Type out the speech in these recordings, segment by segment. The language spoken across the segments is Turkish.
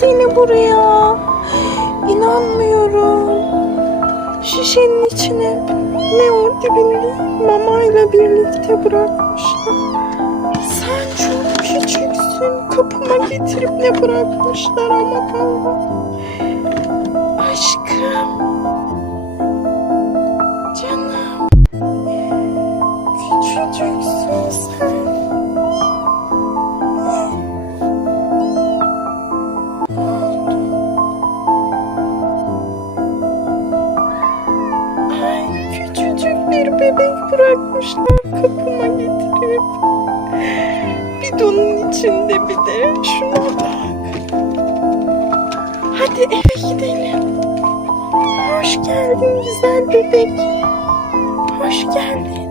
seni buraya. İnanmıyorum. Şişenin içine ne o dibinde mamayla birlikte bırakmışlar. Sen çok küçüksün. Kapıma getirip ne bırakmışlar ama Allah. Aşkım. Bir bebek bırakmışlar kapıma getirip. Bidonun içinde bir de şuna bak. Hadi eve gidelim. Hoş geldin güzel bebek. Hoş geldin.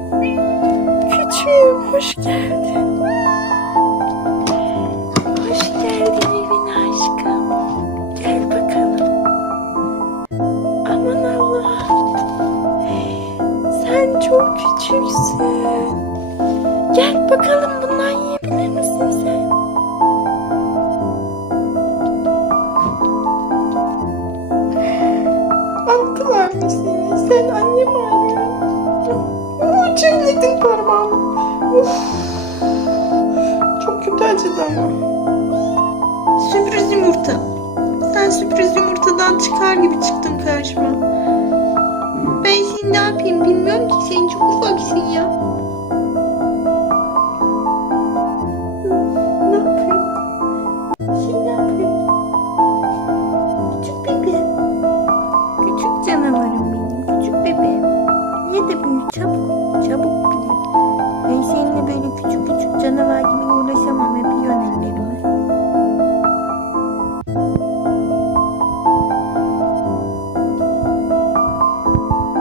Küçüğüm hoş geldin. Sen çok küçüksün. Gel bakalım bundan yiyebilir misin sen? Aldılar mı seni? Sen annem arıyorsun. Oo, çiğnedin parmağımı. Of. Çok kötü acıdı ama. Sürpriz yumurta. Sen sürpriz yumurtadan çıkar gibi çıktın karşıma. Ben seni ne yapayım bilmiyorum ki. Sen çok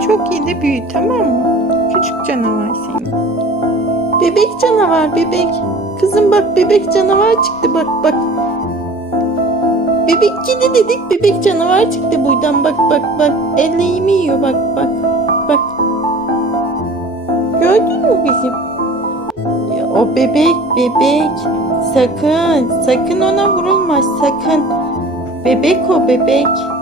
Çok iyi de büyü tamam mı? Küçük canavar senin. Bebek canavar bebek. Kızım bak bebek canavar çıktı bak bak. Bebek kedi dedik bebek canavar çıktı buradan bak bak bak. Elleğimi yiyor bak bak. Bak. Gördün mü bizim? O bebek bebek. Sakın sakın ona vurulma sakın. Bebek o bebek.